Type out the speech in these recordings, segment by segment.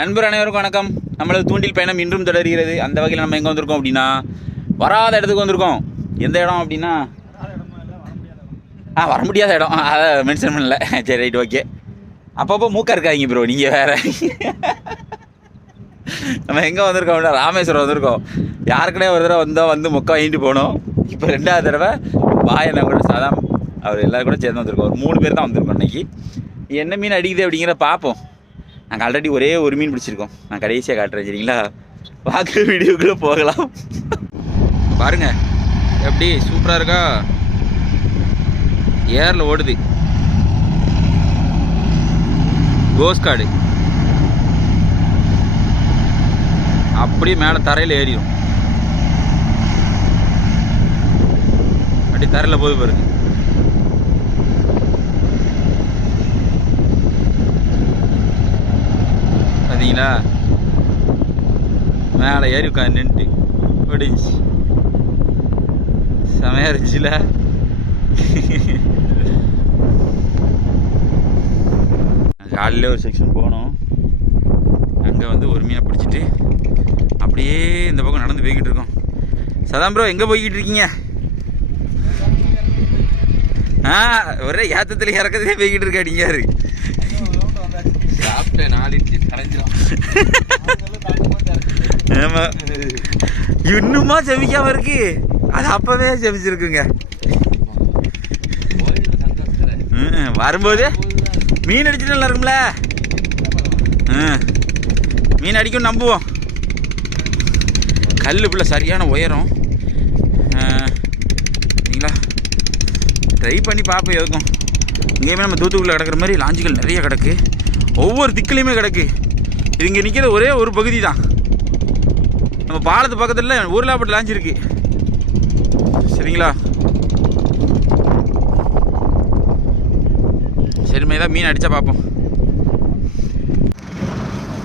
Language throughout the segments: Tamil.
நண்பர் அனைவருக்கும் வணக்கம். நம்மளது தூண்டில் பயணம் இன்றும் தொடர்கிறது. அந்த வகையில் நம்ம எங்கே வந்திருக்கோம் அப்படின்னா, வராத இடத்துக்கு வந்திருக்கோம். எந்த இடம் அப்படின்னா, வர முடியாத இடம். அதை மென்ஷன் பண்ணல. சரி, ரைட், ஓகே. அப்பப்போ மூக்கா இருக்காதீங்க ப்ரோ, நீங்கள் வேறு. நம்ம எங்கே வந்திருக்கோம் அப்படின்னா, ராமேஸ்வரம் வந்திருக்கோம். யாருக்குனே ஒரு தடவை வந்து மொக்கை வாங்கிட்டு போனோம். இப்போ 2வது தடவை பாயனை கூட சதாம் அவர் எல்லோரும் கூட சேர்ந்து வந்திருக்கோம். ஒரு 3 பேர் தான் வந்திருக்கோம் இன்றைக்கி. என்ன மீன் அடிக்குது அப்படிங்கிற பார்ப்போம். நாங்கள் ஆல்ரெடி ஒரே ஒரு மீன் பிடிச்சிருக்கோம். நான் கடைசியாக காட்டுறேன், சரிங்களா? பார்க்குற வீடியோக்குள்ளே போகலாம். பாருங்க எப்படி சூப்பராக இருக்கா. ஏரில் ஓடுது கோஸ்காடு. அப்படியே மேலே தரையில் ஏறிடும். அப்படி தரையில் போய் பாருங்க. பார்த்தீங்களா? மேலே ஏறி உட்காந்து நின்றுட்டு ஓடிச்சு. செமையாக இருந்துச்சுல. காலையில் ஒரு செக்ஷன் போனோம். அங்கே வந்து ஒரு மீனை பிடிச்சிட்டு அப்படியே இந்த பக்கம் நடந்து போய்கிட்டு இருக்கோம். சதாம் ப்ரோ, எங்கே போய்கிட்டு இருக்கீங்க? ஒரே ஏத்தத்தில் இறக்கத்திலே போய்கிட்டு இருக்கா. அடிங்காரு சாப்பிட்டேன் 4 இன்ச்சு கலைஞ்சிடும். ஆமாம், இன்னுமா செமிக்காம இருக்கு. அது அப்பவே செமிச்சிருக்குங்க. வரும்போது மீன் அடிச்சுட்டு நல்லா இருக்கும்ல. மீன் அடிக்கும் நம்புவோம். கல் பிள்ளை சரியான உயரம். சரிங்களா? ட்ரை பண்ணி பார்ப்போம். எதுக்கும் இங்கேயுமே நம்ம தூத்துக்குள்ளே கிடக்கிற மாதிரி லாஞ்சுகள் நிறைய கிடக்கு. ஒவ்வொரு திக்கிலையுமே கிடக்கு. இது இங்கே நிற்கிற ஒரே ஒரு பகுதி தான். நம்ம பாலத்து பக்கத்தில் ஊர்லாப்பட்டு லாஞ்ச் இருக்கு. சரிங்களா? சரிமே தான் மீன் அடித்தா பார்ப்போம்.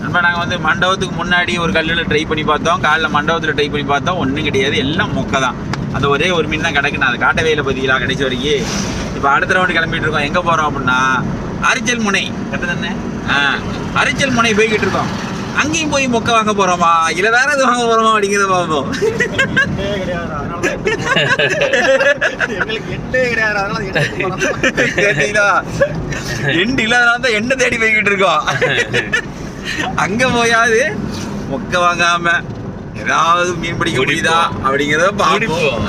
நண்பா, நாங்கள் வந்து மண்டபத்துக்கு முன்னாடி ஒரு கல்லில் ட்ரை பண்ணி பார்த்தோம். காலையில் மண்டபத்தில் ட்ரை பண்ணி பார்த்தோம். ஒன்றும் கிடையாது, எல்லாம் மொக்கை தான். அந்த ஒரே ஒரு மீன் தான் கிடக்கு. நான் அதை காட்டவே இல்லை பார்த்தீங்களா கடைசி வரைக்கும். இப்போ அடுத்த ரவுண்டு கிளம்பிட்டு இருக்கோம். எங்கே போகிறோம் அப்படின்னா, அரிச்சல் முனை. கரெக்டு தானே? அரிச்சல் முனை போய்கிட்டு இருக்கோம். அங்கேயும் போய் மொக்கை வாங்க போகிறோமா இல்லை வேற எது வாங்க போகிறோமா அப்படிங்கிறத பார்ப்போம். கேட்டீங்களா? எண்டு இல்லாதனால தான் எண்ணெய் தேடி போய்கிட்டு இருக்கோம். அங்கே போயாவது மொக்கை வாங்காம ஏதாவது மீன் பிடிக்க முடியுதா அப்படிங்கிறத பார்ப்போம்.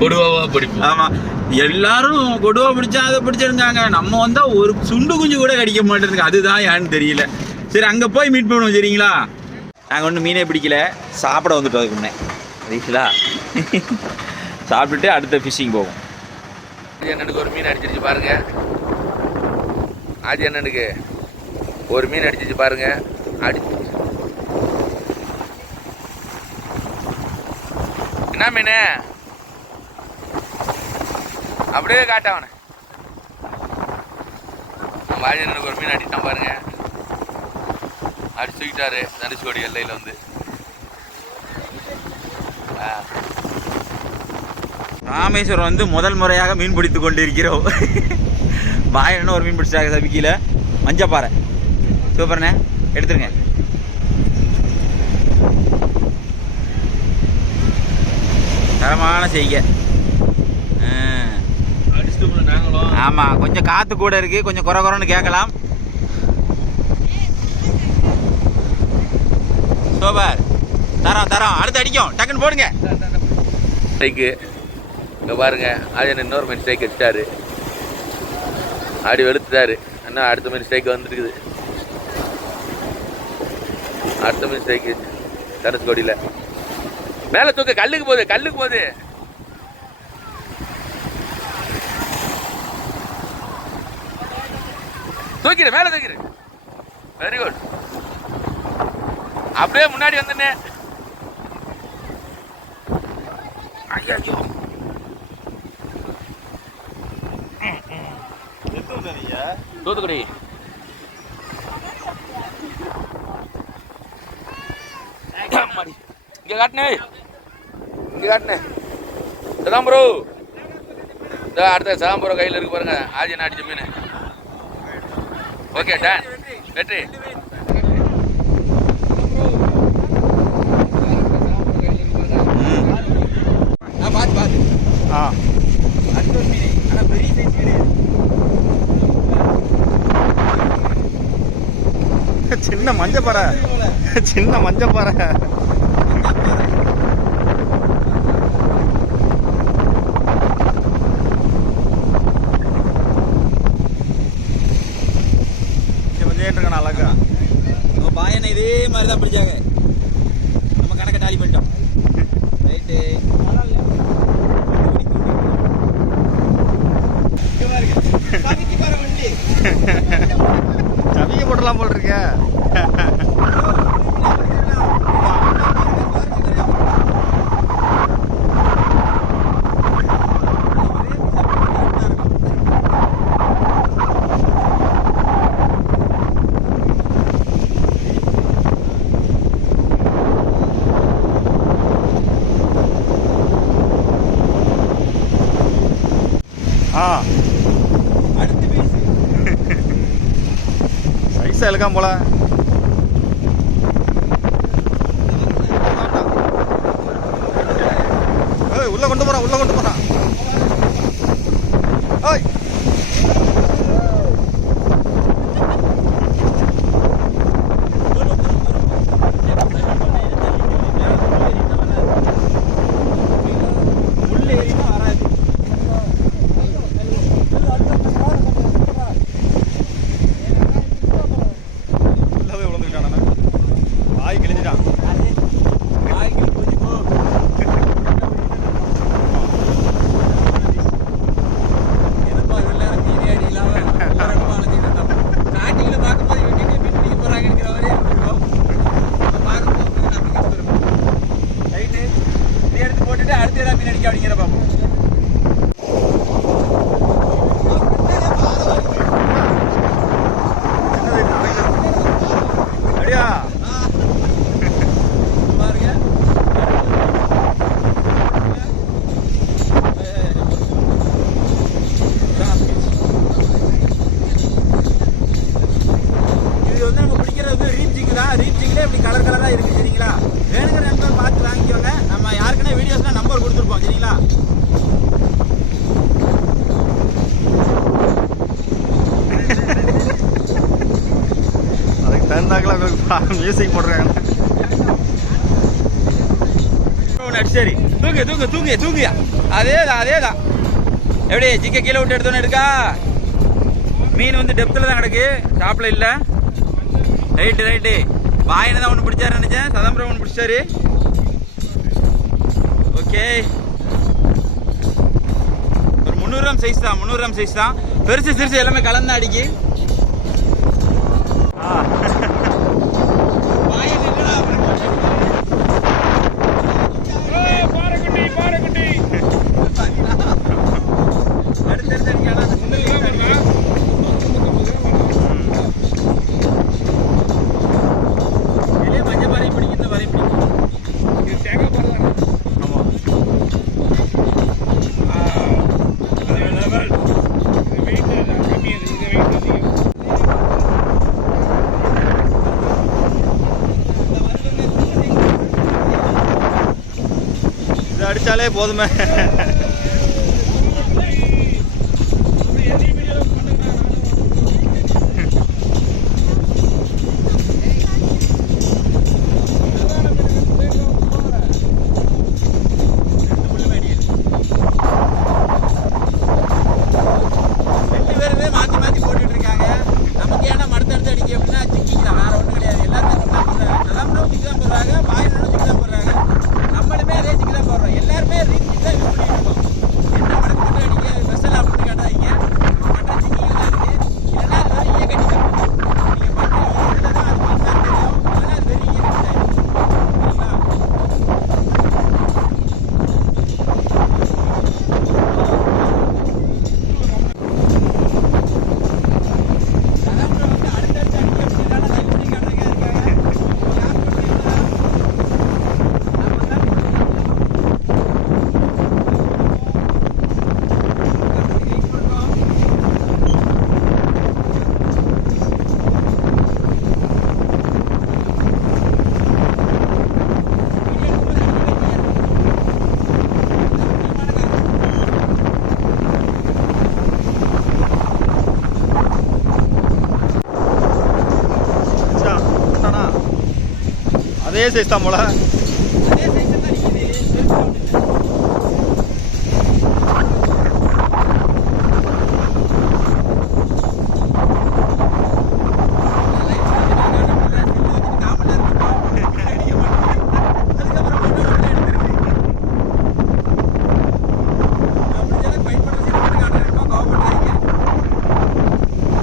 கொடுவாவா பிடிப்போம். ஆமாம், எல்லாரும் கொடுவா பிடிச்சா அதை பிடிச்சிருந்தாங்க. நம்ம வந்தால் ஒரு சுண்டு குஞ்சு கூட கடிக்க மாட்டேருக்கு. அதுதான் ஏன்னு தெரியல. சரி, அங்கே போய் மீட் பண்ணுவோம். சரிங்களா? நாங்கள் ஒன்றும் மீனே பிடிக்கல, சாப்பிட வந்துட்டோம். அதுக்கு முன்னே சரிங்களா? சாப்பிட்டுட்டு அடுத்த ஃபிஷ்ஷிங் போவோம். ஆதி அண்ணனுக்கு ஒரு மீன் அடிச்சிருச்சு பாருங்க. ஆதி அண்ணனுக்கு ஒரு மீன் அடிச்சிச்சு பாருங்க. அடிச்சு என்ன மீன்? அப்படியே காட்டவன. ஆதி அண்ணனுக்கு ஒரு மீன் அடித்தான் பாருங்க. அடிச்சு தூக்கிட்டாரு தனுஷ்கோடி எல்லையில் வந்து. ராமேஸ்வரம் வந்து முதல் முறையாக மீன் பிடித்து கொண்டு இருக்கிறோம். பாயன்னு ஒரு மீன் பிடிச்சாங்க சபிக்கில. மஞ்சப்பாறை சூப்பர்ண்ணே, எடுத்துருங்க. தரமான செய்க. ஆமாம், கொஞ்சம் காற்று கூட இருக்குது. கொஞ்சம் குறைன்னு கேட்கலாம். சூப்பர், தரோம். அடுத்து அடிக்கும். டக்குன்னு போடுங்க. ஸ்ட்ரைக்கு இங்கே பாருங்க. அது என்ன இன்னொரு மீன் ஸ்ட்ரைக் வச்சுட்டாரு. ஆடி வெளுத்துட்டாரு. என்ன அடுத்த மீன் ஸ்ட்ரைக் வந்துருக்குது. அடுத்த மீன் ஸ்ட்ரைக்கு தனுஷ்கோடியில். மேலே தூக்க. கல்லுக்கு போகுது. தூக்கிடு, மேலே தூக்கிடு. Very good. அப்படியே முன்னாடி வந்துனே. ஐயோ, தூத்துக்குடி. இங்கே காட்டுனே. சதாம் ப்ரோ, அடுத்த சதாம் ப்ரோ கையில் இருக்கு பாருங்க. ஆஜியன் அடிச்ச மீன். ஓகே, டன் வெற்றி. சின்ன மஞ்சப்பாறை, சின்ன மஞ்சப்பாறை. கொஞ்சம் அழகா பாயனை இதே மாதிரி தான் பிடிச்சாங்க. நம்ம கணக்கை டாலி பண்ணிட்டோம். ரைட்டு சவிக்க போடலாம் போல் இருக்க. அடுத்து பேசு. சைஸா இழுக்காம போல. உள்ள கொண்டு போறான், உள்ள கொண்டு போறான். ஓய் அடுத்து ஏதாவது மீன் அடிக்க அப்படிங்கிற பாப்போம். அப்படியா? பாருங்க இது வந்து நம்ம பிடிக்கிறது ரீப் ஜிக்கு தான். ரீப் ஜிக்கிலே இப்படி கலர் கலராக இருக்குது சரிங்களா. வேணுங்கிற நம்பர் பார்த்து வாங்கிக்கோங்க. நம்ம யாருக்குன்னா வீடியோஸ்லாம் நம்பர் கொடுத்துருப்போம் சரிங்களா. அதுக்கு தகுந்தாக்கில் உங்களுக்கு மியூசிக் போடுறாங்க. சரி தூங்கு தூங்கு தூங்கு தூங்கியா. அதேதான் அதேதான். எப்படி ஜிக்க கீழே விட்டு எடுத்தோன்னு இருக்கா. மீன் வந்து டெப்த்தில் தான் கிடக்கு, டாப்பில் இல்லை. Right right. பாயனை தான் ஒன்று பிடிச்சாரு நினைச்சேன். சதாம்பரம் ஒன்று பிடிச்சாரு. ஓகே ஒரு 300 கிராம் சைஸ் தான். 300 கிராம் சைஸ் தான். பெருசு சிறுசு எல்லாமே கலந்து அடிக்கி. அடிச்சாலே போதுமே. மாத்தி மாத்தி போட்டுட்டு இருக்காங்க. நமக்கு ஏன்னா மடுத்தடுத்து அடிக்க அப்படின்னா சிக்கிக்கு தான், வேற ஒன்றும் கிடையாது. எல்லாருமே சிக்கி தான் போடுறாங்க. சதாம்பரம் சிக்கி தான் போடுறாங்க, பாயனும் சிக்கி தான் போடுறாங்க. நம்மளுமே அதே சிக்கி தான் போடுறோம். எல்லாருமே ரீச் தான் யூஸ் பண்ணிட்டு இருக்கோம். அதே சைஸ் தான் போல. அதே சைஸ் தான் நிற்கிது.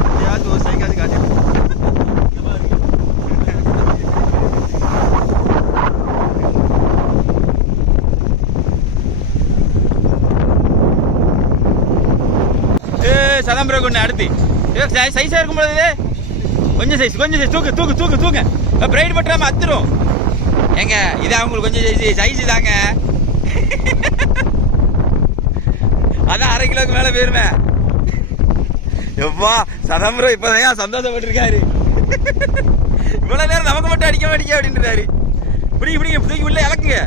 எப்படியாச்சும் ஒரு சைக்காச்சும் காட்டி. சதம் ப்ரோ ஒன்று அடுத்து சைஸாக இருக்கும் பொழுது கொஞ்சம் சைஸ் தூக்கு தூக்கு தூக்கு தூங்க பிரைட் பட்டுறாம அத்துரும். ஏங்க இது அவங்களுக்கு கொஞ்சம் சைஸ் தாங்க. அதான் 1/2 கிலோக்கு மேலே போயிருமே. எப்பா சதம் ப்ரோ இப்போதான் சந்தோஷப்பட்டிருக்காரு. இவ்வளோ நேரம் நமக்கு மட்டும் அடிக்க மாட்டீங்க அப்படின்றாரு. பிடிங்க தூக்கி உள்ள இலக்குங்க.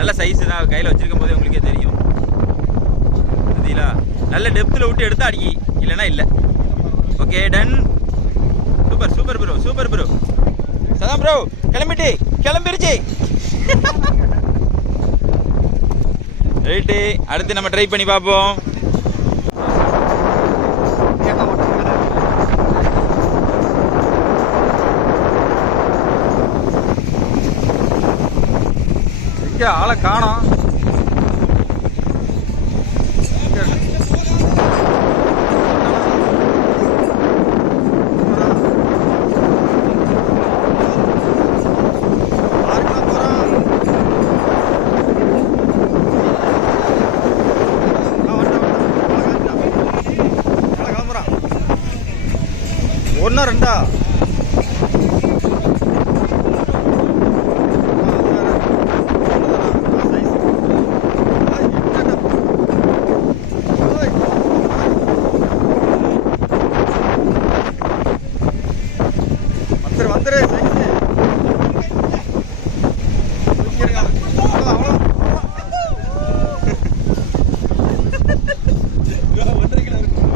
நல்ல சைஸ் தான் கையில் வச்சிருக்கும் போதே உங்களுக்கே தெரியும். நல்ல டெப்த்தில் விட்டு எடுத்து அடிக்கி, இல்லைன்னா இல்லை. Okay done. Super bro. சதம் ப்ரோ கிளம்பிருச்சு. ரைட்டு, அடுத்து நம்ம ட்ரை பண்ணி பார்ப்போம். எங்கே ஆளை காணோம். ஒன்னா ரெண்டா வந்துரு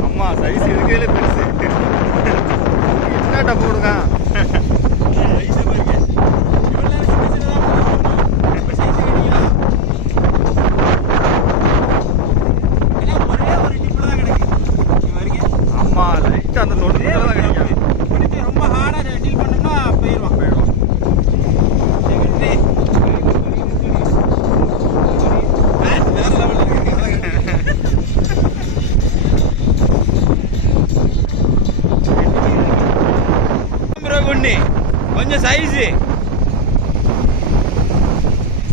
அம்மா சைஸ் இதுக்கையில பெருசு. என்ன டப்பு கொடுங்க. ஆமா லைட் அந்த தொண்டு தான் கிடைக்கும். ரொம்ப ஹார்டாக டீல் பண்ணோம்னா போயிடுவான். கொஞ்சம் சைஸு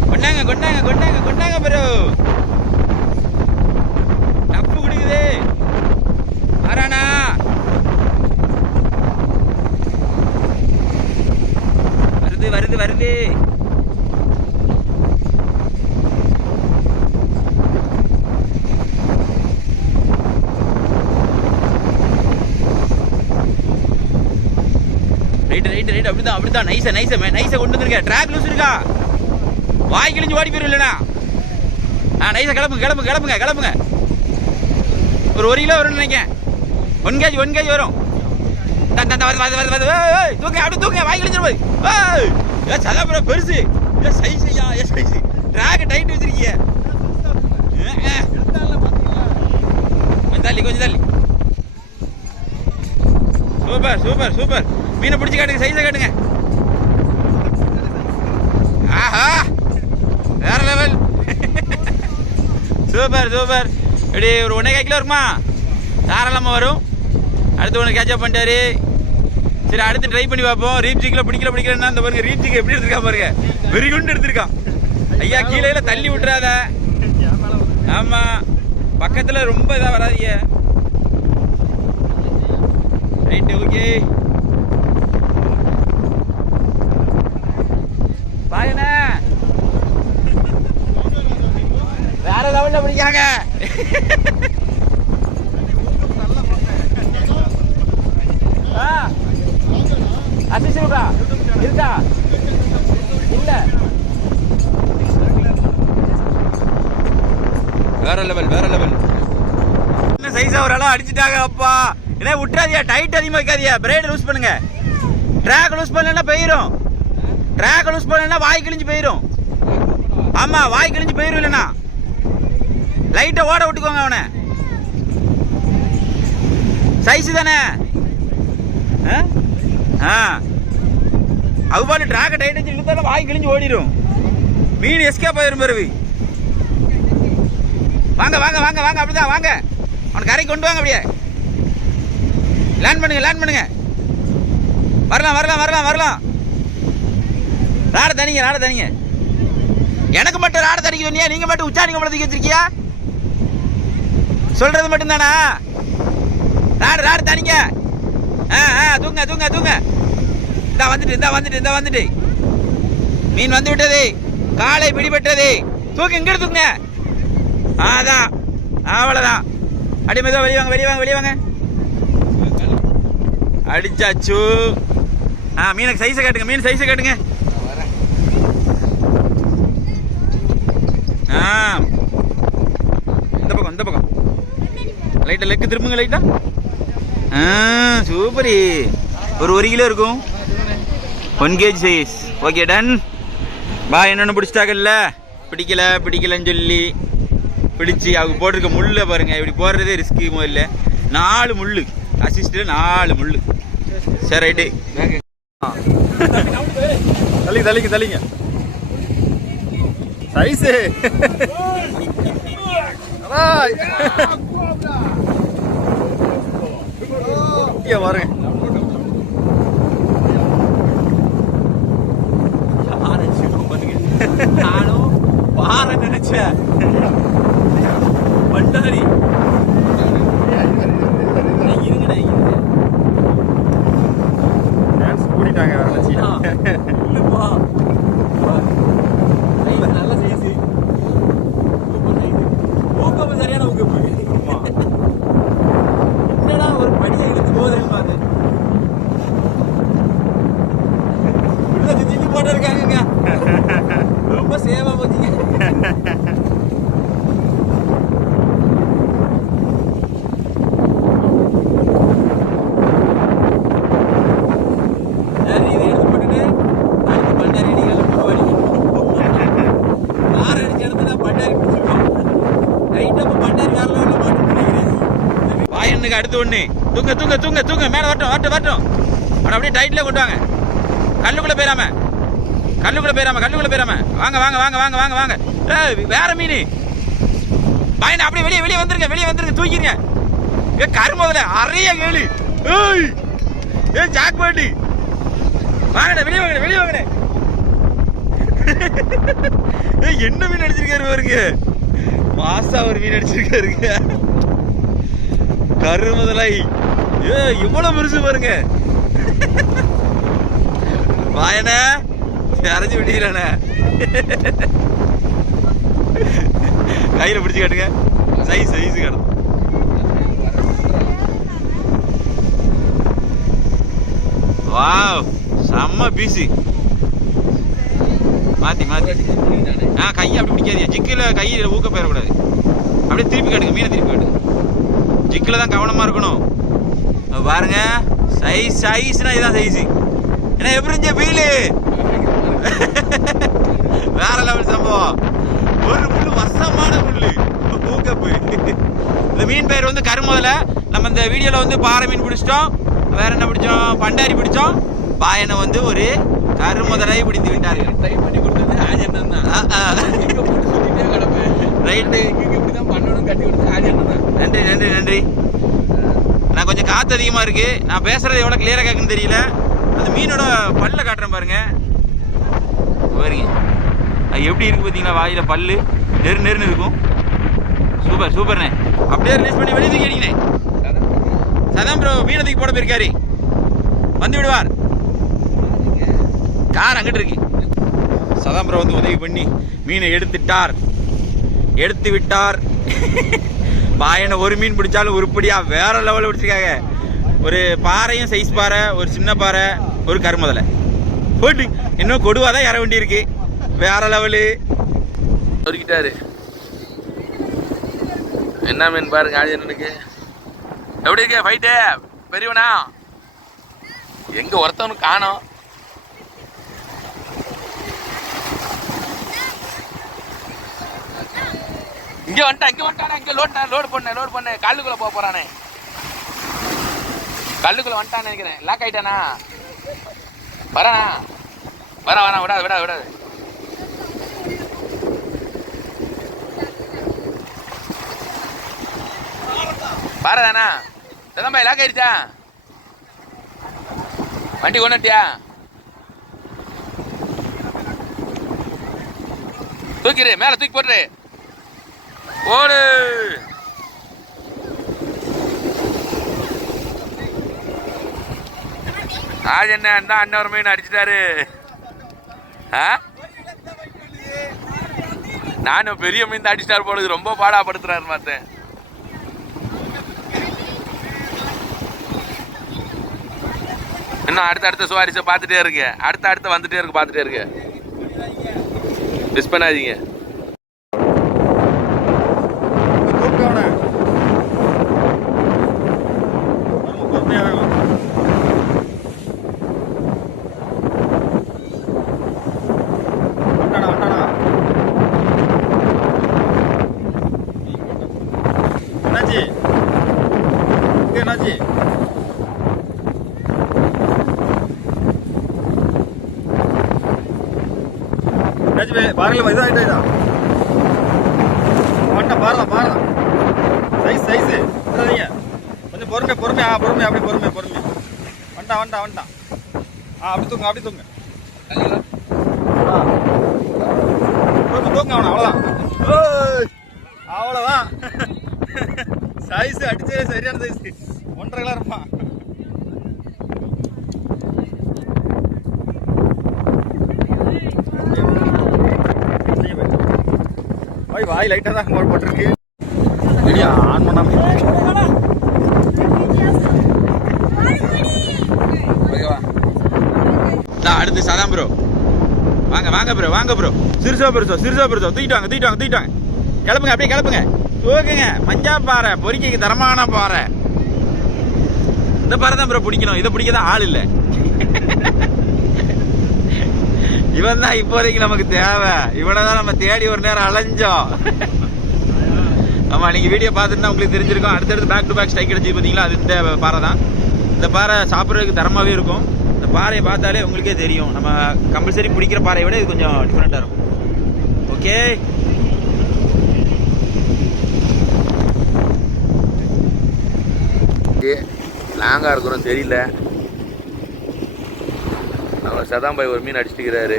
கொண்டாங்க ப்ரோ. டப்பு குடிக்குது. ஆரானா வருது. ரைட் அப்படிதான் நைஸா கொண்டு வந்துருங்க. ட்ராக் லூஸ் இருக்கா, வாய் கிழிஞ்சு ஓடி போயிடும் இல்லைனா. நைஸா கிளப்புங்க. ஒரு 1 கிலோ வரும்னு நினைக்கிறேன். 1 கேஜி வரும். தூக்க வாய் கிழிஞ்சிரும். சதா பெருசு சைஸ் ட்ராக் டைட் வச்சிருக்கீங்க. கொஞ்சம் தள்ளி. சூப்பர். மீனை பிடிச்சி காட்டுங்க, சைஸை காட்டுங்க. ஆஹா வேற லெவல். சூப்பர் இப்படி ஒரு 1.5 கிலோ இருக்குமா, தாராளமாக வரும். அடுத்து ஒன்று கேட்சப் பண்ணிட்டாரு. சரி அடுத்து ட்ரை பண்ணி பார்ப்போம். ரீப் ஜிக்கில் பிடிக்கலன்னா அந்த பாருங்க ரீப் ஜிக்கு எப்படி எடுத்துருக்கா பாருங்க. வெரி குண்டு எடுத்திருக்கான். ஐயா கீழே தள்ளி விட்டுறாத. ஆமாம் பக்கத்தில் ரொம்ப இதாக வராதிய. ரைட்டு ஓகே பாருண்ணா. வேற லெவலில் பிடிக்காங்க. அசிஸ்ட் இருக்கா இல்ல. வேற லெவல் என்ன சைஸா ஒரு அளவு அடிச்சுட்டாங்க. அப்பா என்ன விட்டுறாதியா, டைட் அதிகமாக வைக்காதியா, பிரைட் லூஸ் பண்ணுங்க. ட்ராக் லூஸ் பண்ணலன்னா போயிடும். ட்ராக் லூஸ் பண்ணலன்னா வாய் கிழிஞ்சு போயிடும். ஆமா, வாய் கிழிஞ்சு போயிடும். இல்லைண்ணா லைட்டை ஓட விட்டுக்கோங்க அவனை. சைஸ் தானே. அது பாட்டு ட்ராக்கை டைட் வச்சு இழுத்தாலும் வாய் கிழிஞ்சு ஓடிடும். மீன் எஸ்கேப் ஆயிரும் பிறகு. வாங்க வாங்க வாங்க வாங்க, அப்படிதான் வாங்க. அவனை கரைக்கு கொண்டு வாங்க. அப்படியே லேண்ட் பண்ணுங்க, லேண்ட் பண்ணுங்க. வரலாம் வரலாம் வரலாம் வரலாம். ராடை தனிங்க, ராடை தனிங்க. எனக்கு மட்டும் ராடை தனிக்க சொன்னியா? நீங்க மட்டும் உச்சாரிங்க மட்டும் தூக்கி வச்சிருக்கியா? சொல்றது மட்டும் தானா? ராடு ராடு தனிங்க. தூங்க தூங்க தூங்க. இந்த வந்துட்டு இந்த வந்துட்டு இந்த வந்துட்டு மீன் வந்து விட்டது. காலை பிடிபட்டது. தூக்கு, இங்கிட்டு தூங்க. அதான், அவ்வளோதான். அடி மெதுவா வெளியே வாங்க, வெளியே வாங்க, வெளியே வாங்க. அடிச்சாச்சு. மீனுக்கு சைஸை காட்டுங்க, மீன் சைஸை காட்டுங்க. இந்த பக்கம், இந்த பக்கம் லைட்டா லெக்கு திரும்புங்க லைட்டா. சூப்பரி. ஒரு 1 கிலோ இருக்கும். 1 kg சைஸ். Okay, ton. பா, என்னென்னு பிடிச்சிட்டாக்கல்ல. பிடிக்கல பிடிக்கலன்னு சொல்லி பிடிச்சி அவங்க போட்டிருக்க முள்ளை பாருங்க. இப்படி போடுறதே ரிஸ்க்கு. முதல்ல 4 முள்ளு அசிஸ்டில் 4 முள்ளு. சரி, ரைட்டு. தள்ளிங்க தள்ளிங்க தள்ளிங்க. சைஸு பாருங்க. நானும் பாற நினைச்சேன். பண்டாரி இருங்கடா, இருங்க. டான்ஸ் கூட்டிட்டாங்க. இல்லப்பா, நல்ல சைஸ். ஊக்கப்பு சரியான ஊக்கப்பு. என்னடா ஒரு படியை இழுத்து போதேன்னு பாரு. உள்ள சுத்தி போட்டு இருக்காங்க. ரொம்ப சேவா போச்சுங்க. அடுத்து ஒண்ணு. தூங்க தூங்க தூங்க தூங்க. மேல வரட்டும் வரட்டும் வரட்டும். அவனை அப்படியே டைட்ல கொண்டு வாங்க. கல்லுக்குள்ள போயிடாம, கல்லுக்குள்ள போயிடாம, கல்லுக்குள்ள போயிடாம. வாங்க வாங்க வாங்க வாங்க வாங்க வாங்க. வேற மீன் பாயன. அப்படியே வெளியே வெளியே வந்துருங்க, வெளியே வந்துருங்க. தூக்கிருங்க. கருமோதல அறைய கேளு. ஜாக் பாட்டி வாங்கடா, வெளியே வாங்கடா, வெளியே வாங்கடா. என்ன மீன் அடிச்சிருக்காரு பாருங்க. மாசா ஒரு மீன் அடிச்சிருக்காருங்க. கருமுதலை. இவ்வளவு பெருசு பாருங்க. வாயன அரைஞ்சு விட்டீங்களானே. கையில பிடிச்சு காட்டுங்க. சைஸ் சைஸ் காட்டும். வாவ், செம்ம பீஸு. மாத்தி மாத்தி. கையை அப்படி பிடிக்காதீங்க. ஜிக்கில் கையில் ஊக்க போயிடக்கூடாது. அப்படியே திருப்பி காட்டுங்க. மீனை திருப்பி காட்டுங்க. ஜிக்கில் தான் கவனமாக இருக்கணும். பாருங்க, சைஸ் சைஸ்னா இதுதான் சைஸு. ஏன்னா எப்படி இருந்துச்சு ஃபீலு? வேற லெவல் சம்பவம். ஒரு முள்ளு, வசமான முள்ளு, ஊக்கப்பு. இந்த மீன் பேர் வந்து கருமுதலை. நம்ம இந்த வீடியோவில் வந்து பாறை மீன் பிடிச்சிட்டோம். வேற என்ன பிடிச்சோம்? பண்டாரி பிடிச்சோம். பாயனை வந்து ஒரு கருமுதலை பிடித்து விட்டார்கள். டைப் பண்ணி கொடுத்தது ஆஜன் தான். ரைட்டு, இப்படி தான் பண்ணணும் கட்டி கொடுத்து ஆஜன் தான். நன்றி நன்றி நன்றி. நான் கொஞ்சம் காற்று அதிகமாக இருக்கு. நான் பேசுறது எவ்வளோ கிளியராக கேட்குன்னு தெரியல. அந்த மீனோட பல்ல காட்டுறேன் பாருங்க. பாருங்க அது எப்படி இருக்கு பார்த்தீங்களா? வாயில பல்லு நெரு நெருன்னு இருக்கும். சூப்பர் சூப்பர்ண்ணே. அப்படியே ரிலீஸ் பண்ணி வெளியே தூக்கி அடிக்கணே. சதாம் ப்ரோ மீனை தூக்கி போட போயிருக்காரு. வந்து விடுவார். கார் அங்கிட்டு இருக்கு. சதாம் ப்ரோ வந்து உதவி பண்ணி மீனை எடுத்துட்டார், எடுத்து விட்டார். பாயனை ஒரு மீன் பிடிச்சாலும் உருப்படியா வேற லெவலில் பிடிச்சிருக்காங்க. ஒரு பாறையும் சைஸ் பாறை, ஒரு சின்ன பாறை, ஒரு கருமுதலை போட்டு இன்னும் கொடுவாதான் இற வேண்டி இருக்கு. வேற லெவலு. ஒருக்கிட்டாரு. என்ன மீன் பாருங்க. ஆஜனுக்கு எப்படி இருக்க ஃபைட்டு பெரியவனா? எங்க ஒருத்தவனுக்கு காணோம். இங்க வந்துட்டானே, இங்க லோடு பண்ண கல்லுக்குள்ள போறானே, கல்லுக்குள்ள வந்துட்டான்னு நினைக்கிறேன். லாக் ஆயிட்டானா? வரானா? வரான் விடாது. பாரதானா? சதம்பாய் லாக் ஆயிடுச்சா? வண்டி கொண்டுட்டியா? தூக்கிடு, மேல தூக்கி போட்டுரு. ஓடு. ஆஜ் என்ன அண்ணன் ஒரு மீன் அடிச்சிட்டாரு. நானும் பெரிய மீன் தான் அடிச்சிட்டாரு போடுது. ரொம்ப பாடாப்படுத்துறாரு மாத்தேன். இன்னும் அடுத்த சுவாரிசை பார்த்துட்டே இருக்கு. அடுத்த வந்துட்டே இருக்கு, பார்த்துட்டே இருக்கு. மிஸ் பண்ணாதீங்க. பாருங்களா இதாயிட்டா பாருங்க சைஸ் கொஞ்சம் பொறுமை அப்படி பொறுமை வந்துட்டான். அப்படி தூங்க தூங்க அவனை. அவ்வளோதான் சைஸ் அடிச்சே சரியான சைஸ் 1.5 கிலோ இருப்பான். வாய் லைட்டாக தான் மோட் போட்டிருக்கு. வெளியே ஆன் பண்ணாம ஓகேவா? அடுத்து சதாம் ப்ரோ. வாங்க ப்ரோ. சிறுசோ தூக்கிட்டு வாங்க. கிளப்புங்க, அப்படியே கிளப்புங்க. தூக்குங்க. மஞ்சா பாறை, பொறிக்கைக்கு தரமான பாறை. இந்த பாறை தான் ப்ரோ பிடிக்கணும். இதை பிடிக்க தான் ஆள் இல்லை. இவன் தான் இப்போதைக்கு நமக்கு தேவை. இவனை தான் நம்ம தேடி ஒரு நேரம் அலைஞ்சோம். ஆமா, நீங்க வீடியோ பார்த்துட்டு உங்களுக்கு தெரிஞ்சிருக்கும். அடுத்தடுத்து பேக் டு பேக் ஸ்ட்ரைக் அடிச்சு பார்த்தீங்களா? அது இந்த பாறை தான். இந்த பாறை சாப்பிட்றதுக்கு தரமாவே இருக்கும். இந்த பாறையை பார்த்தாலே உங்களுக்கே தெரியும். நம்ம கம்பல்சரி பிடிக்கிற பாறையை விட இது கொஞ்சம் டிஃப்ரெண்டா இருக்கும். ஓகே, லாங்காக இருக்கிறோம் தெரியல. நம்ம சதாம்பாய் ஒரு மீன் அடிச்சுக்கிறாரு,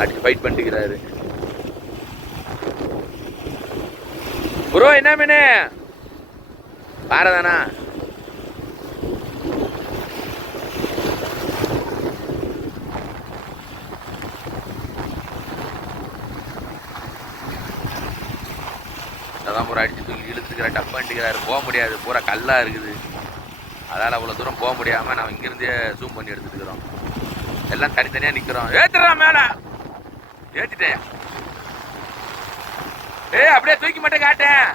அடிச்சு ஃபைட் பண்ணிட்டுக்கிறாரு. ப்ரோ என்ன மீன்? பாரதானா? சதாம்பூர் அடிச்சு தூக்கி இழுத்துக்கிறார், டப் பண்ணிட்டுக்கிறாரு. போக முடியாது, பூரா கல்லாக இருக்குது. அதால் அவ்வளோ தூரம் போக முடியாமல் நம்ம இங்கேருந்தே ஜூம் பண்ணி எடுத்துக்கிறோம். எல்லாம் தனித்தனியாக நிற்கிறோம். ஏற்றுறான் மேலே, ஏற்றிட்டேன். அப்படியே தூக்கி மட்டும் காட்டேன்.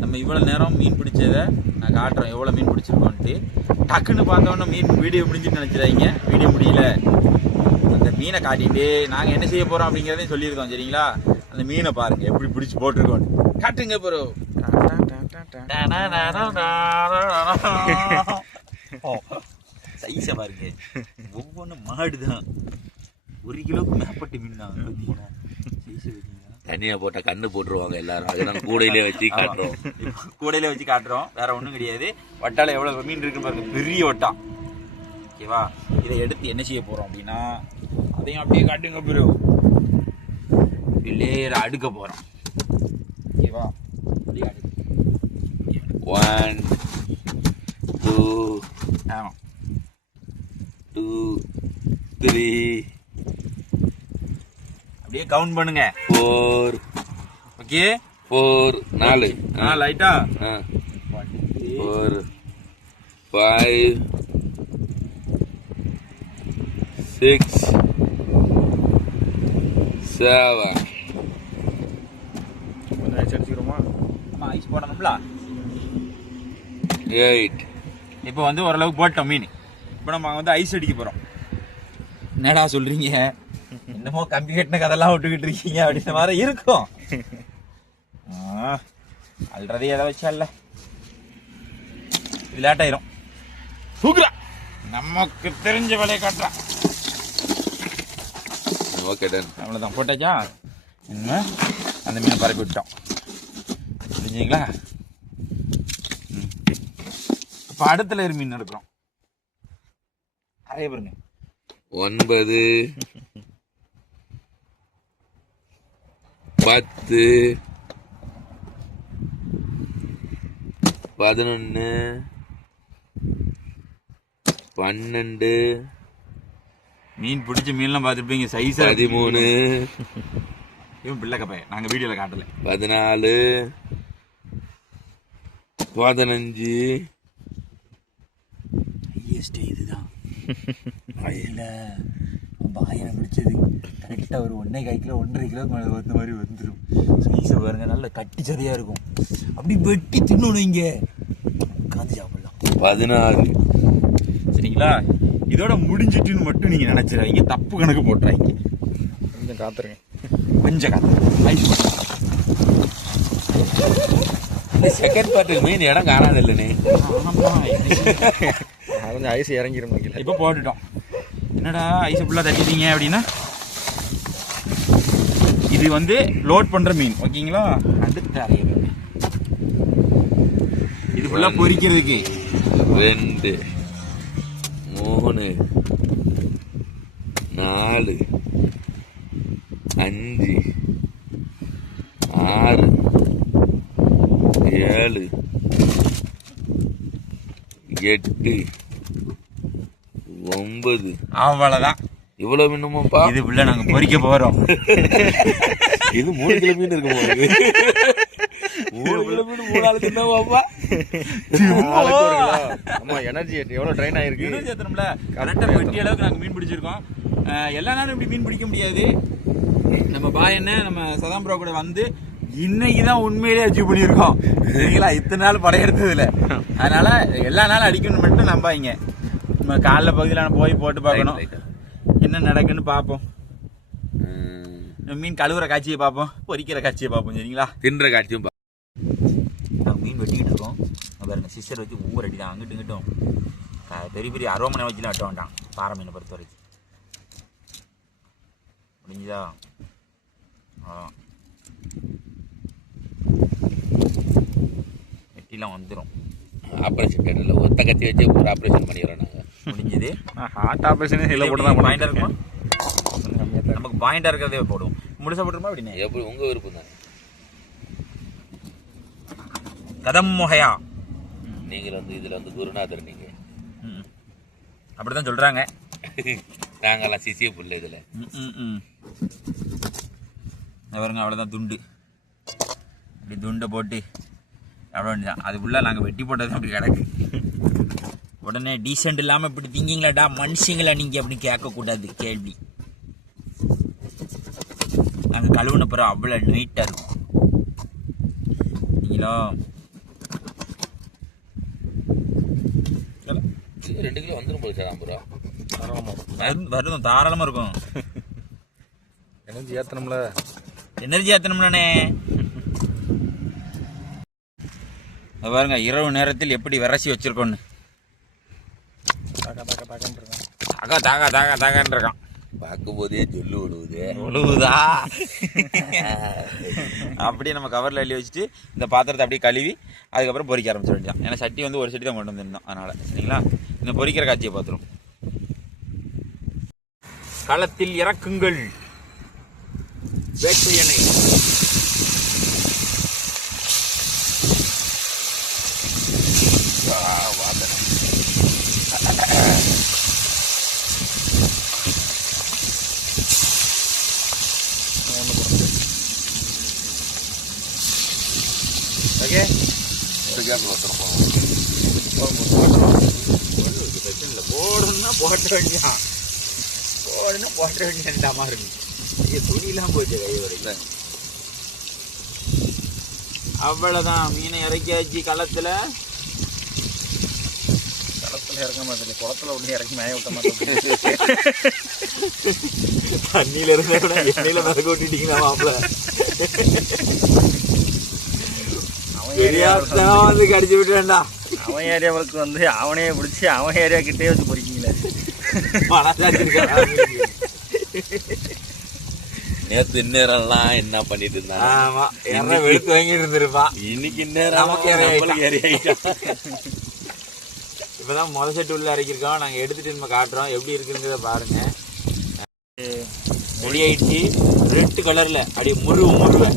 நம்ம இவ்வளோ நேரம் மீன் பிடிச்சதை நான் காட்டுறோம், எவ்வளோ மீன் பிடிச்சிருக்கோன்ட்டு. டக்குன்னு பார்த்தோன்னா மீன் வீடியோ முடிஞ்சுன்னு நினச்சிடாதீங்க. வீடியோ முடியல. அந்த மீனை காட்டிட்டு நாங்கள் என்ன செய்ய போகிறோம் அப்படிங்கிறதையும் சொல்லியிருக்கோம். சரிங்களா? அந்த மீனை பாருங்க எப்படி பிடிச்சி போட்டிருக்கோம். காட்டுங்க ப்ரோ. சைஸை பாருங்க, ஒவ்வொன்றும் மாடுதான். 1 கிலோக்கு மேற்பட்ட மீன் தான். தனியாக போட்டால் கண்ணு போட்டுருவாங்க எல்லாரும். அதெல்லாம் கூடையிலே வச்சு காட்டுறோம். கூடையிலே வச்சு காட்டுறோம், வேற ஒன்றும் கிடையாது. வட்டால எவ்வளோ மீன் இருக்குன்னு பாருங்க, பெரிய வட்டா. ஓகேவா? இதை எடுத்து என்ன செய்ய போகிறோம் அப்படின்னா, அதையும் அப்படியே காட்டுங்க ப்ரோ. லேயரை அடுக்க போகிறோம். ஓகேவா? 1 2 2 3 அப்படியே கவுண்ட் பண்ணுங்க. 4 ஓகே 4 4 லைட்டா 4 5 6 7 கொஞ்சம் ஐஸ் அடிச்சுக்கிறோமா? ஆமா, ஐஸ் போடணும்ல. 8 இப்போ வந்து ஓரளவுக்கு போட்டோம் மீன். இப்போ நம்ம வந்து ஐஸ் அடிக்க போகிறோம். என்னடா சொல்கிறீங்க, என்னமோ கம்பி கட்டின கதெல்லாம் விட்டுக்கிட்டு இருக்கீங்க அப்படின்ற மாதிரி இருக்கும். ஆல்ரெடி எதை வச்சால இது லேட் ஆயிரும். தூக்குறா, நமக்கு தெரிஞ்ச வேலையை காட்டுறான். Okay done. அவ்வளோதான், போட்டாச்சா? என்ன அந்த மீனை பரப்பி விட்டோம். புரிஞ்சுங்களா? இப்போ அடுத்த லேயர் மீன் எடுக்கிறோம். அதே பாருங்க 9 10 11 12 மீன் பிடிச்ச மீன்லாம் பார்த்துருப்பீங்க, சைஸா 13 இவன் பிள்ளை கப்பை நாங்கள் வீடியோவில் காட்டலை. 14 15 ஹையஸ்ட் இதுதான். பாயனம் பிடிச்சது கரெக்டாக ஒரு 1.25 கிலோ 1.5 கிலோக்கு மேலே வந்த மாதிரி வந்துடும். சைஸை பாருங்க, நல்ல கட்டி சதையாக இருக்கும். அப்படி வெட்டி தின்னணும் இங்கே உட்காந்து சாப்பிடலாம். 16 சரிங்களா? இதோட முடிஞ்சிட்டுன்னு மட்டும் நீங்கள் நினச்சிடாதீங்க, தப்பு கணக்கு போட்டுறாங்க. கொஞ்சம் காத்துருங்க, கொஞ்சம் காத்து ஐஸ் செகண்ட் பார்ட்டுக்கு மீன் இடம் காணாது இல்லைண்ணே. கொஞ்சம் ஐஸ் இறங்கிடும். இப்போ போட்டுட்டோம். என்னடா ஐஸை ஃபுல்லாக தட்டிட்டீங்க அப்படின்னா, இது வந்து லோட் பண்ணுற மீன். ஓகேங்களா? அடுத்த அறைய இது ஃபுல்லாக பொரிக்கிறதுக்கு 2 3 4 5 6 7 8 9 அவ்வளோதான். இவ்வளவு மீனுமாப்பா? இது ஃபுல்லாக நாங்கள் பொரிக்க போகிறோம். இது 3 கிலோ மீன் இருக்கும் போது 3 கிலோ மீன் 3 ஆளுக்கு என்னவாப்பா? ஆமா, எனர்ஜி எவ்வளவு ட்ரைன் ஆயிருக்கு. இன்னும் சேர்த்தணும்ல, கரெக்டாக வெட்டி அளவுக்கு நாங்கள் மீன் பிடிச்சிருக்கோம். எல்லா நாளும் இப்படி மீன் பிடிக்க முடியாது. நம்ம பாய் என்ன நம்ம சதாம் ப்ரோ கூட வந்து இன்னைக்கு தான் உண்மையிலேயே அச்சீவ் பண்ணியிருக்கோம். சரிங்களா? இத்தனை நாள் படையெடுத்ததில்ல. அதனால எல்லா நாளும் அடிக்கணும் மட்டும் நம்பாங்க. நம்ம காலைல பகுதியில் போய் போட்டு பார்க்கணும், என்ன நடக்குன்னு பார்ப்போம். மீன் கழுவுற காட்சியை பார்ப்போம், பொரிக்கிற காட்சியை பார்ப்போம். சரிங்களா? தின்ற காட்சியும் நாங்கள் மீன் வெட்டிக்கிட்டு இருக்கோம். பாருங்க, சிஸ்டர் வச்சு ஒவ்வொரு அடி தான் அங்கிட்டும் இங்கிட்டும். பெரிய பெரிய அரோமனை வச்சுலாம் வெட்ட வேண்டாம், பாறை மீனை பொறுத்த வரைக்கும். முடிஞ்சுதா? வெட்டிலாம் வந்துடும். ஆப்ரேஷன் தேட்டரில் ஒத்த கத்தி வச்சு ஒரு ஆப்ரேஷன் பண்ணிடுறோம் நாங்கள். முடிஞ்சது. ஹார்ட் ஆப்ரேஷன் இல்லை போட்டு தான் பாயிண்டாக இருக்குமா? நமக்கு பாயிண்டாக இருக்கிறதே போடுவோம். முழுசாக போட்டுருமா அப்படின்னு எப்படி உங்கள் விருப்பம் தான். கதம் முகையா நீங்கள் வந்து இதில் வந்து குருநாதர் நீங்கள் அப்படி தான் சொல்கிறாங்க. நாங்கள்லாம் சிசிய புள்ள இதில். பாருங்க, அவ்வளோதான் துண்டு. இப்படி துண்டை போட்டு அவ்வளோ தான். அது ஃபுல்லாக நாங்கள் வெட்டி போட்டது அப்படி கிடக்கு. உடனே டீசெண்ட் இல்லாமல் இப்படி திங்கிங்களாடா மனுஷங்களா நீங்கள் அப்படின்னு கேட்கக்கூடாது கேள்வி. நாங்கள் கழுவுன பிறகு அவ்வளோ நீட்டாக இருக்கும். நீங்களோ 2 கிலோ வந்துடும் போது சார். ப்ரோ வருதும், தாராளமாக இருக்கும். எனர்ஜி ஏற்றணும்ல, எனர்ஜி ஏற்றணும்லண்ணே. பாருங்க, இரவு நேரத்தில் எப்படி விரசி வச்சிருக்கோன்னு. தாகா தாகா தாகா தாகான்னு இருக்கான். பார்க்கும் போதே சொல்லு ஒழுகுதா. அப்படியே நம்ம கவரில் அள்ளி வச்சுட்டு இந்த பாத்திரத்தை அப்படியே கழுவி அதுக்கப்புறம் பொரிக்க ஆரம்பிச்சிட வேண்டியதான். ஏன்னா சட்டி வந்து ஒரு சட்டி தான் கொண்டு வந்துருந்தோம், அதனால். சரிங்களா? இந்த பொரிக்கிற காட்சியை பார்த்துரும். களத்தில் இறக்குங்கள் வேட்டை எண்ணெய். ஓகே, போடணும்னா போட்ட வேண்டியான், போடணும்னா போட்ட வேண்டியண்டா இருக்கு. துணியெல்லாம் போச்சு கை வரைக்கும். அவ்வளோதான், மீனை இறக்கியாச்சு களத்தில். குளத்துல இறங்க மாதிரி குளத்துல ஒண்ணு இறக்கி மேய விட்ட மாதிரி தண்ணியில இருந்தா கூட எண்ணெயில மிதக்க விட்டுட்டீங்களா மாப்பிள்ள? வந்து கடிச்சு விட்டுறா. அவன் ஏரியாவுக்கு வந்து அவனே பிடிச்சி அவன் ஏரியா கிட்டே வச்சு பொறிக்கீங்களே. நேத்து இந்நேரம்லாம் என்ன பண்ணிட்டு இருந்தாங்க? ஆமா, வெளுத்து வாங்கிட்டு இருந்திருப்பான். இன்னைக்கு இந்நேரம் இப்பதான் முதல் செட்டு உள்ள இறக்கிருக்கோம். நாங்க எடுத்துட்டு நம்ம காட்டுறோம் எப்படி இருக்குங்கிறத பாருங்க. ரெடி ஆயிடுச்சு. ரெட் கலர்ல அப்படியே முருவ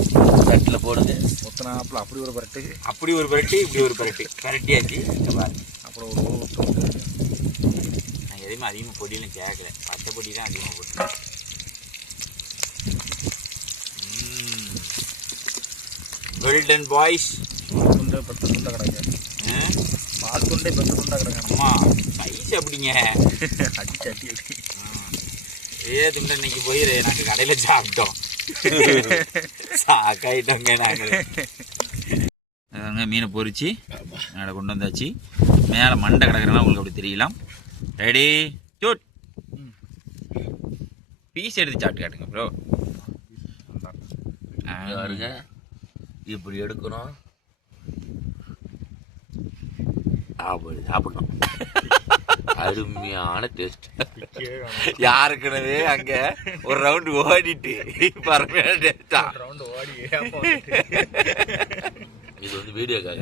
தட்டுல போடுங்க. மொத்தனாப்புல அப்படி ஒரு பரட்டு, அப்படி ஒரு பரட்டு, இப்படி ஒரு பரட்டு பரட்டியாச்சு. பாருங்க, அப்புறம் ஒரு நான் எதையுமே அதிகமாக பொடியெல்லாம் கேட்கல. பச்சை பொடி தான் அதிகமாக போட்டு. Golden boys. துண்டை 10 துண்டை கிடக்கு. பால் துண்டை 10 துண்டை கிடக்கு. அம்மா சைஸ் அப்படிங்க. அடிச்சு அடி அடி. துண்டை இன்னைக்கு போய் நாங்கள் கடையில் சாப்பிட்டோம். சாக்காயிட்டோங்க நாங்கள். அதாங்க மீனை பொறிச்சு மேலே கொண்டு வந்தாச்சு. மேலே மண்டை கிடக்குறதுனா உங்களுக்கு அப்படி தெரியலாம். Ready suit. பீஸ் எடுத்து சாப்பிட்டு காட்டுங்க ப்ரோ. பாருங்க, இப்படி எடுக்கணும். சாப்பிடணும். அருமையான டேஸ்ட். யாருக்குனவே அங்க ஒரு ரவுண்ட் ஓடிட்டு பரமையான டேஸ்டா. இது வந்து வீடியோக்காக.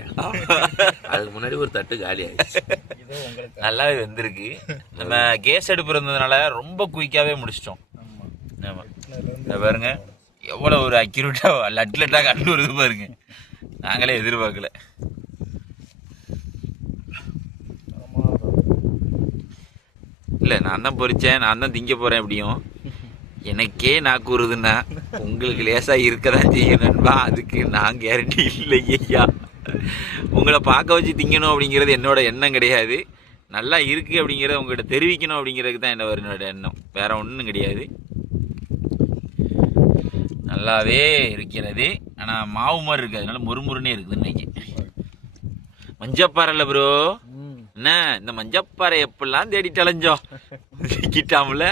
அதுக்கு முன்னாடி ஒரு தட்டு காலி ஆயிடுச்சு. நல்லாவே வெந்திருக்கு. நம்ம கேஸ் அடுப்பு இருந்ததுனால ரொம்ப குயிக்காவே முடிச்சிட்டோம். ஆமா, பாருங்க எவ்வளோ ஒரு அக்யூரேட்டா லட்லட்டா கண்டு வருது பாருங்க. நாங்களே எதிர்பார்க்கல. இல்லை, நான் தான் பொறிச்சேன், நான் தான் திங்க போகிறேன். எப்படியும் எனக்கே நான் கூறுதுன்னா உங்களுக்கு லேசாக இருக்க தான் செய்யும் நண்பா. அதுக்கு நான் கேரண்டி இல்லை ஐயா. உங்களை பார்க்க வச்சு திங்கணும் அப்படிங்கிறது என்னோட எண்ணம் கிடையாது. நல்லா இருக்குது அப்படிங்கிறத உங்கள்கிட்ட தெரிவிக்கணும் அப்படிங்கிறதுக்கு தான் என்னோட எண்ணம். வேறு ஒன்றும் கிடையாது. நல்லாவே இருக்கிறது. ஆனால் மாவு மாதிரி இருக்குது, அதனால முறுமுறுன்னே இருக்குது இன்னைக்கு. மஞ்சப்பாறை ப்ரோ. என்ன இந்த மஞ்சப்பாறை எப்படிலாம் தேடிட்டு அலைஞ்சோம் கிட்டாமல.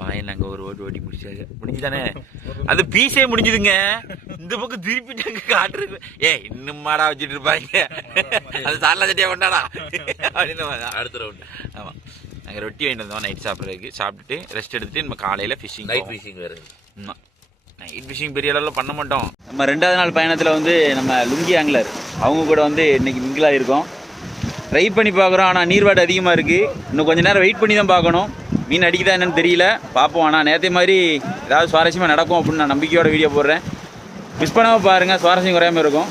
பாயன் நாங்க ஒரு ஓடி முடிச்சாரு. முடிஞ்சுதானே? அது பீஸே முடிஞ்சுதுங்க. இந்த பக்கம் திருப்பிட்டாங்க காட்டுறது. இன்னும் மாடா வச்சுட்டு இருப்பாங்க. அது சாரலா சட்டியா கொண்டாடா அப்படின்னு அடுத்த ரவுண்ட். ஆமா, நாங்கள் ரொட்டி வாங்கிட்டு வந்தோம் நைட் சாப்பிட்றதுக்கு. சாப்பிட்டுட்டு ரெஸ்ட் எடுத்துட்டு நம்ம காலையில் ஃபிஷிங். நைட் ஃபிஷிங் வேறு. ஆமாம், நைட் ஃபிஷிங் பெரிய அளவில் பண்ண மாட்டோம். நம்ம 2வது நாள் பயணத்தில் வந்து நம்ம லுங்கி ஆங்கிலர் அவங்க கூட வந்து இன்றைக்கி மிங்கிளாக இருக்கோம். ட்ரை பண்ணி பார்க்குறோம். ஆனால் நீர்வாடு அதிகமாக இருக்குது. இன்னும் கொஞ்சம் நேரம் வெயிட் பண்ணி தான் பார்க்கணும். மீன் அடிக்குதா என்னன்னு தெரியல, பார்ப்போம். ஆனால் நேற்று மாதிரி ஏதாவது சுவாரஸ்யமாக நடக்கும் அப்படின்னு நான் நம்பிக்கையோட வீடியோ போடுறேன். மிஸ் பண்ணாமல் பாருங்கள், சுவாரஸ்யம் குறையாமல் இருக்கும்.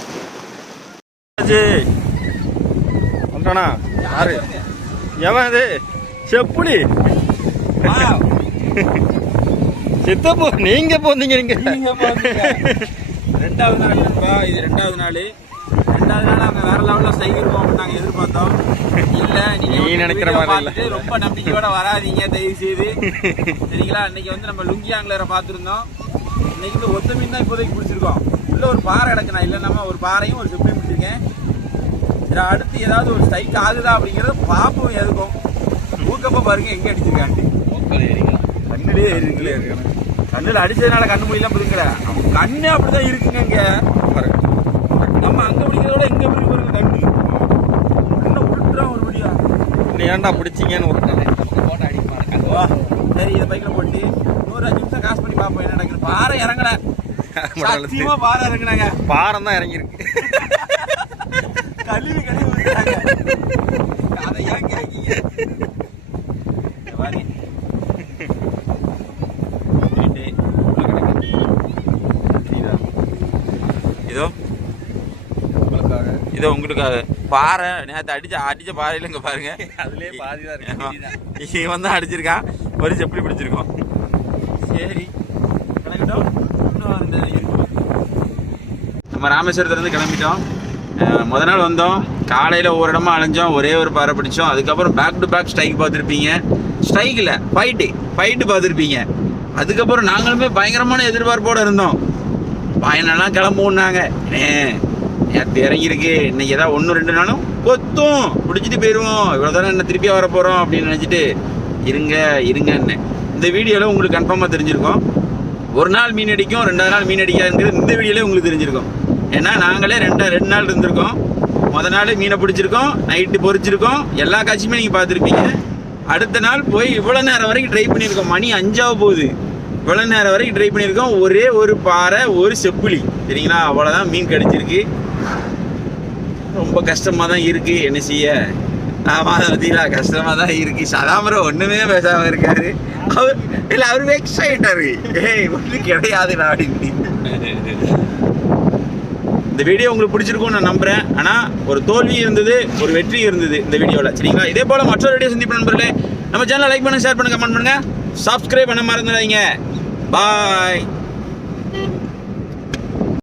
வந்துட்டானா யாரு எவன் அது? செப்புடி சித்தப்போ நீங்க போந்தீங்க. நீங்க 2வது நாள் நண்பா, இது 2வது நாள். 2வது நாள் நாங்கள் வேற லெவலில் சைக்கிள் போவோம் நாங்கள் எதிர்பார்த்தோம். இல்லை, நீ நினைக்கிற மாதிரி ரொம்ப நம்பிக்கையோட வராதிங்க தயவு செய்து, சரிங்களா? இன்னைக்கு வந்து நம்ம லுங்கி ஆங்கிலரை பார்த்துருந்தோம். இன்னைக்கு வந்து ஒத்த மீன் தான் இப்போதைக்கு பிடிச்சிருக்கோம். உள்ள ஒரு பாறை கிடக்கு. நான் இல்லைன்னா ஒரு பாறையும் ஒரு செப்பையும் பிடிச்சிருக்கேன். சரி, அடுத்து ஏதாவது ஒரு ஸ்ட்ரைக் ஆகுதா அப்படிங்கிறத பார்ப்போம். எதுக்கும் ஊக்கப்ப பாருங்க எங்க அடிச்சிருக்காண்டி. கண்ணுலயே இருக்குல்ல, கண்ணுல அடிச்சதுனால கண்ணு மொழியெல்லாம் பிடிக்கல. அவங்க கண்ணு அப்படிதான் இருக்குங்க. இங்க நம்ம அங்க பிடிக்கிறதோட இங்க எப்படி பாருங்க கண்ணு. கண்ணை உருட்டுறோம் ஒரு வழியா. நீ ஏன்டா பிடிச்சிங்கன்னு ஒரு போட்டோ அடிப்பாங்க. சரி, இதை பைக்கில் போட்டு 105 நிமிஷம் காசு பண்ணி பார்ப்போம் என்ன நடக்குது. பாறை இறங்கல, சத்தியமா பாறை இறங்குனாங்க. பாரம் தான் இறங்கியிருக்கு. கழுவி அதை ஏன் கேட்கீங்க? இதோ இதோ உங்களுக்காக பாறை. நேற்று அடிச்ச பாறையில இங்க பாருங்க, அதுலயே பாதிதான் இருக்கு. இவன் வந்து அடிச்சிருக்கான். ஒரு செப்படி பிடிச்சிருக்கோம். சரி, கிளம்பிட்டோம். நம்ம ராமேஸ்வரத்துலேருந்து கிளம்பிட்டோம். முத நாள் வந்தோம், காலையில் ஒரு இடமா அலைஞ்சோம், ஒரே ஒரு பாறை பிடிச்சோம். அதுக்கப்புறம் பேக் டு பேக் ஸ்ட்ரைக் பார்த்துருப்பீங்க. ஸ்ட்ரைக்கில் ஃபைட்டு பார்த்துருப்பீங்க. அதுக்கப்புறம் நாங்களுமே பயங்கரமான எதிர்பார்ப்போடு இருந்தோம். பயனெல்லாம் கிளம்புனாங்க. நேற்று இறங்கியிருக்கு, இன்னைக்கு ஏதாவது 1-2 நாளும் கொத்தும் பிடிச்சிட்டு போயிடுவோம். இவ்வளோ தானே என்ன திருப்பியாக வர போகிறோம் அப்படின்னு நினச்சிட்டு இருங்கன்னு. இந்த வீடியோவில் உங்களுக்கு கன்ஃபார்மாக தெரிஞ்சிருக்கோம். ஒரு நாள் மீன் அடிக்கும், 2வது நாள் மீன் அடிக்காதுங்கிறது இந்த வீடியோவில் உங்களுக்கு தெரிஞ்சிருக்கும். ஏன்னா நாங்களே 2 நாள் இருந்திருக்கோம். மொதல் நாள் மீனை பிடிச்சிருக்கோம், நைட்டு பொறிச்சிருக்கோம், எல்லா காட்சியுமே நீங்கள் பார்த்துருப்பீங்க. அடுத்த நாள் போய் இவ்வளோ நேரம் வரைக்கும் ட்ரை பண்ணியிருக்கோம். மணி 5 போகுது. இவ்வளோ நேரம் வரைக்கும் ட்ரை பண்ணியிருக்கோம். ஒரே ஒரு பாறை, ஒரு செப்புளி, சரிங்களா? அவ்வளோதான் மீன் கிடச்சிருக்கு. ரொம்ப கஷ்டமாக தான் இருக்குது, என்ன செய்ய? ஆமாம், அதை பற்றிங்களா? கஷ்டமாக தான் இருக்குது. சதாமரம் ஒன்றுமே பேசாமல் இருக்காரு. அவர் வெக்ஸ் ஆகிட்டாரு. ஒன்றும் கிடையாதுடா அப்படின்னு. இந்த வீடியோ உங்களுக்கு பிடிச்சிருக்கும்னு நான் நம்புகிறேன். ஆனால் ஒரு தோல்வி இருந்தது, ஒரு வெற்றி இருந்தது இந்த வீடியோவில், சரிங்களா? இதே போல் மற்றொரு வீடியோ சந்திப்பு நண்பர்களே. நம்ம சேனலை லைக் பண்ணுங்கள், ஷேர் பண்ணுங்கள், கமெண்ட் பண்ணுங்கள், சப்ஸ்கிரைப் பண்ண மறந்துடாதீங்க. பாய்.